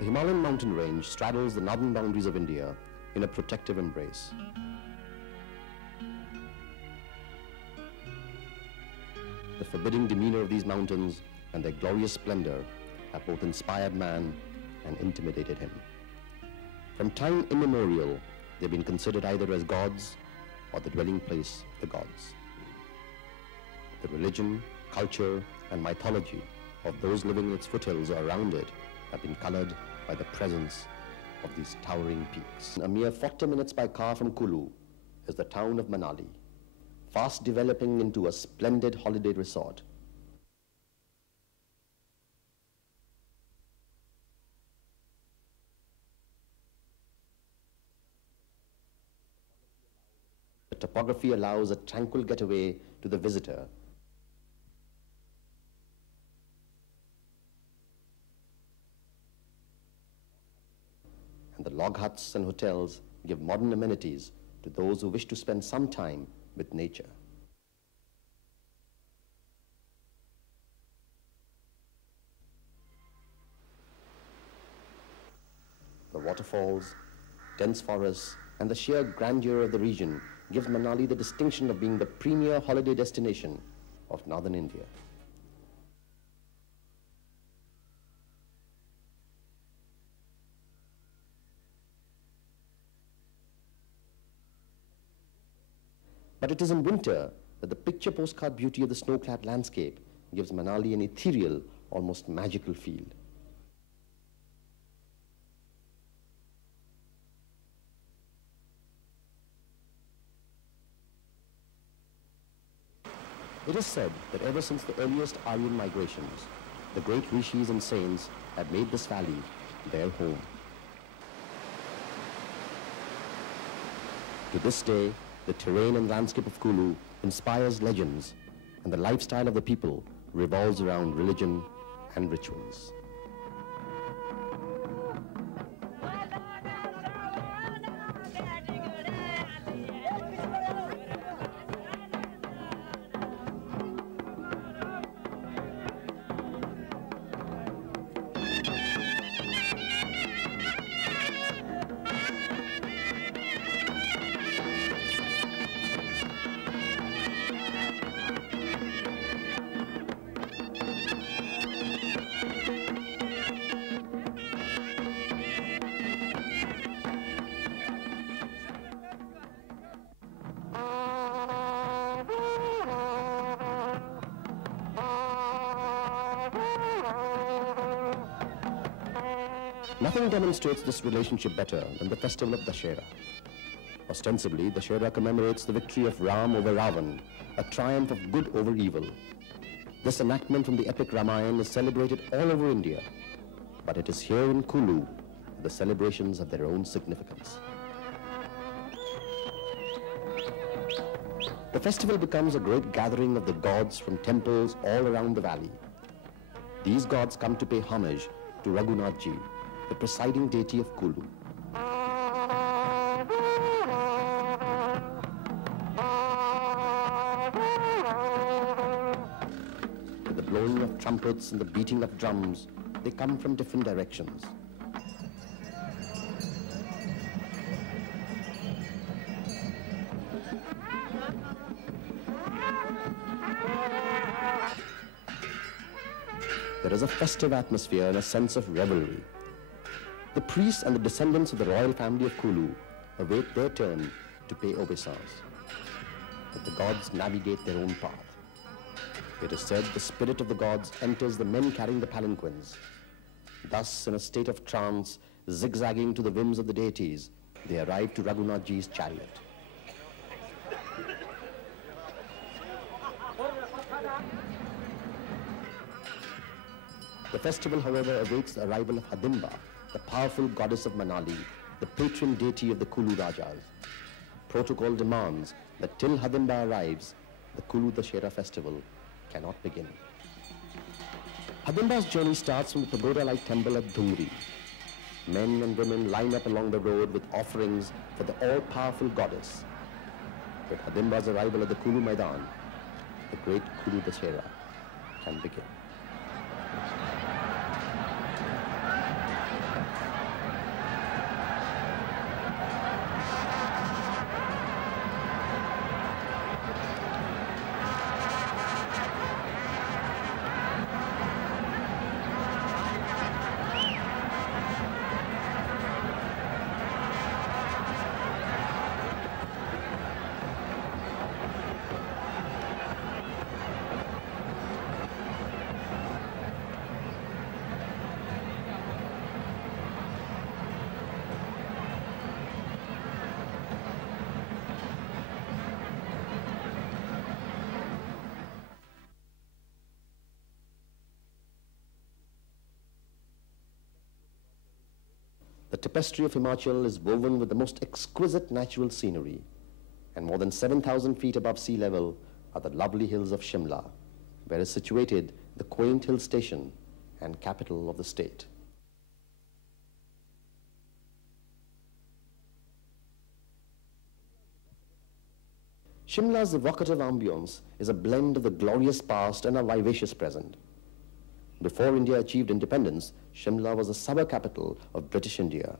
The Himalayan mountain range straddles the northern boundaries of India in a protective embrace. The forbidding demeanor of these mountains and their glorious splendor have both inspired man and intimidated him. From time immemorial, they've been considered either as gods or the dwelling place of the gods. The religion, culture, and mythology of those living in its foothills or around it have been colored by the presence of these towering peaks. A mere 40 minutes by car from Kulu is the town of Manali, fast developing into a splendid holiday resort. The topography allows a tranquil getaway to the visitor. And the log huts and hotels give modern amenities to those who wish to spend some time with nature. The waterfalls, dense forests, and the sheer grandeur of the region gives Manali the distinction of being the premier holiday destination of northern India. But it is in winter that the picture postcard beauty of the snow-clad landscape gives Manali an ethereal, almost magical feel. It is said that ever since the earliest Aryan migrations, the great rishis and saints have made this valley their home. To this day, the terrain and landscape of Kulu inspires legends, and the lifestyle of the people revolves around religion and rituals. Nothing demonstrates this relationship better than the festival of Dussehra. Ostensibly, Dussehra commemorates the victory of Ram over Ravan, a triumph of good over evil. This enactment from the epic Ramayana is celebrated all over India, but it is here in Kulu that the celebrations have their own significance. The festival becomes a great gathering of the gods from temples all around the valley. These gods come to pay homage to Raghunathji, the presiding deity of Kulu. With the blowing of trumpets and the beating of drums, they come from different directions. There is a festive atmosphere and a sense of revelry. The priests and the descendants of the royal family of Kulu await their turn to pay obeisance. But the gods navigate their own path. It is said the spirit of the gods enters the men carrying the palanquins. Thus, in a state of trance, zigzagging to the whims of the deities, they arrive to Raghunathji's chariot. The festival, however, awaits the arrival of Hidimba, the powerful goddess of Manali, the patron deity of the Kulu Rajas. Protocol demands that till Hidimba arrives, the Kulu Dussehra festival cannot begin. Hidimba's journey starts from the pagoda-like temple at Dhungri. Men and women line up along the road with offerings for the all-powerful goddess. With Hidimba's arrival at the Kulu Maidan, the great Kulu Dussehra can begin. tapestry of Himachal is woven with the most exquisite natural scenery, and more than 7,000 feet above sea level are the lovely hills of Shimla, where is situated the quaint hill station and capital of the state. Shimla's evocative ambience is a blend of the glorious past and a vivacious present. Before India achieved independence, Shimla was the summer capital of British India,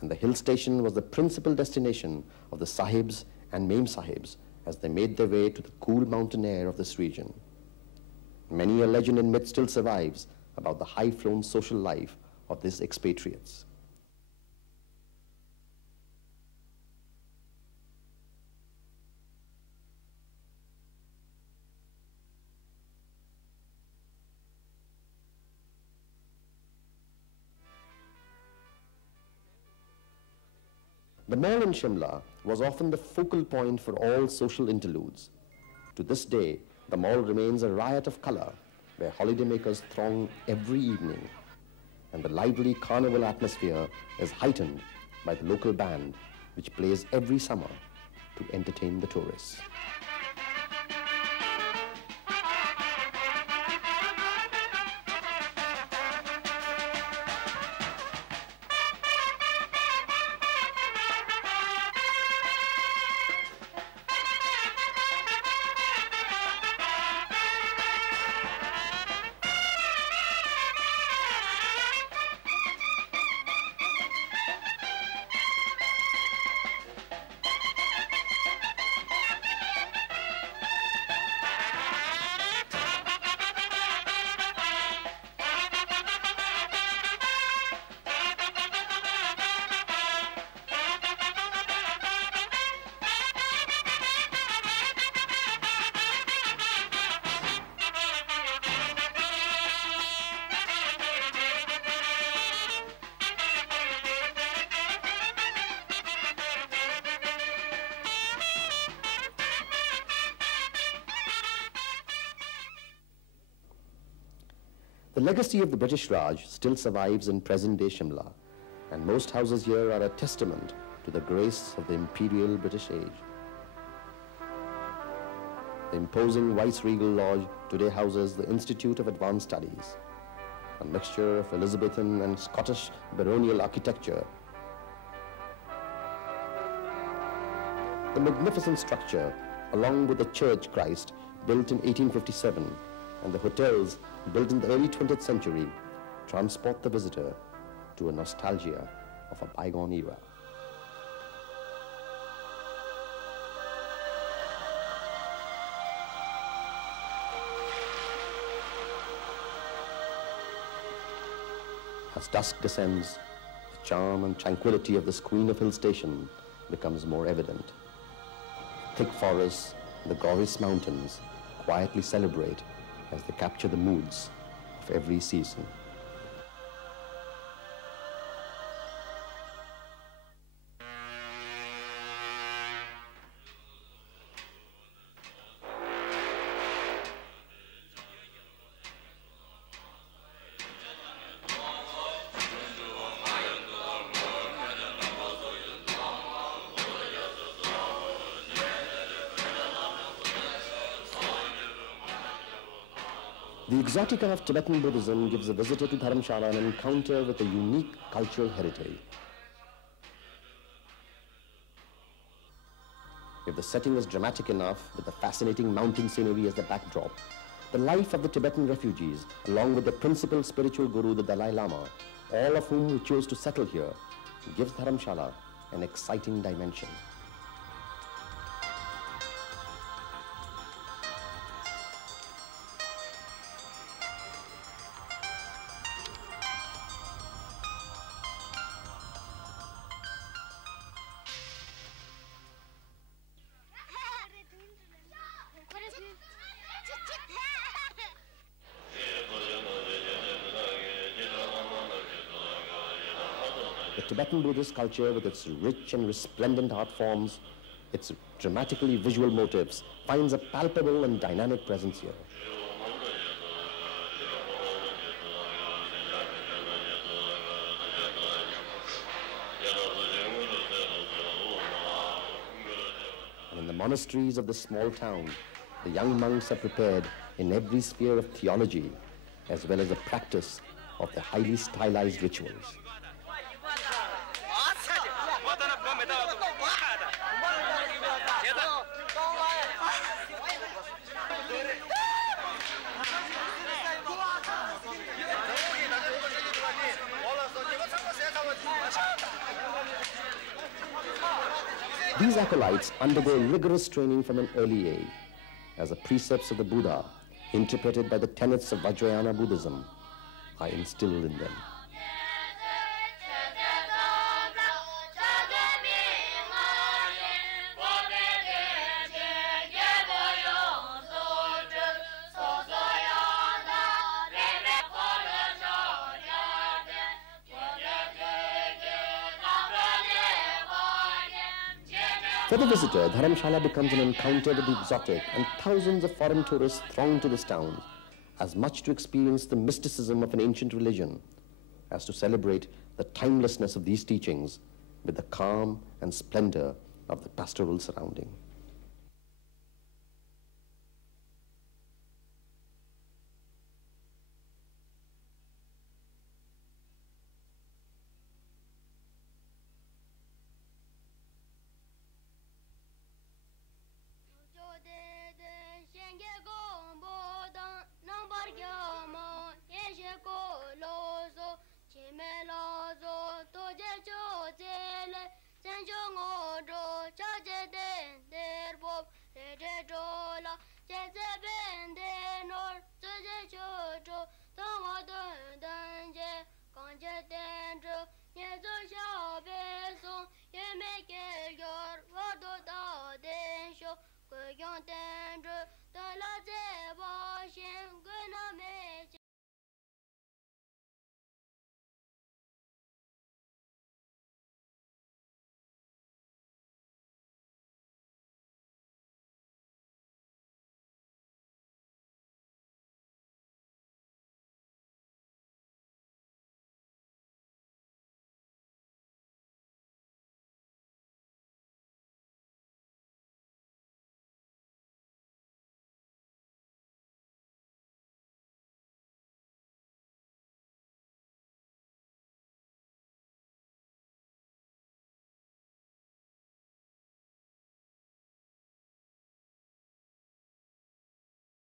and the hill station was the principal destination of the Sahibs and Mem Sahibs as they made their way to the cool mountain air of this region. Many a legend and myth still survives about the high-flown social life of these expatriates. The mall in Shimla was often the focal point for all social interludes. To this day, the mall remains a riot of color, where holidaymakers throng every evening, and the lively carnival atmosphere is heightened by the local band, which plays every summer to entertain the tourists. The legacy of the British Raj still survives in present-day Shimla, and most houses here are a testament to the grace of the imperial British age. The imposing Viceregal Lodge today houses the Institute of Advanced Studies, a mixture of Elizabethan and Scottish baronial architecture. The magnificent structure, along with the church Christ, built in 1857, and the hotels built in the early 20th century, transport the visitor to a nostalgia of a bygone era. As dusk descends, the charm and tranquility of this Queen of Hill Station becomes more evident. Thick forests and the glorious mountains quietly celebrate as they capture the moods of every season. The exotica of Tibetan Buddhism gives a visitor to Dharamshala an encounter with a unique cultural heritage. If the setting is dramatic enough, with the fascinating mountain scenery as the backdrop, the life of the Tibetan refugees, along with the principal spiritual guru, the Dalai Lama, all of whom chose to settle here, gives Dharamshala an exciting dimension. The Tibetan Buddhist culture, with its rich and resplendent art forms, its dramatically visual motifs, finds a palpable and dynamic presence here. monasteries of this small town, the young monks are prepared in every sphere of theology, as well as the practice of the highly stylized rituals. These acolytes undergo rigorous training from an early age, as the precepts of the Buddha, interpreted by the tenets of Vajrayana Buddhism, are instilled in them. For the visitor, Dharamshala becomes an encounter with the exotic, and thousands of foreign tourists throng to this town, as much to experience the mysticism of an ancient religion as to celebrate the timelessness of these teachings with the calm and splendor of the pastoral surrounding.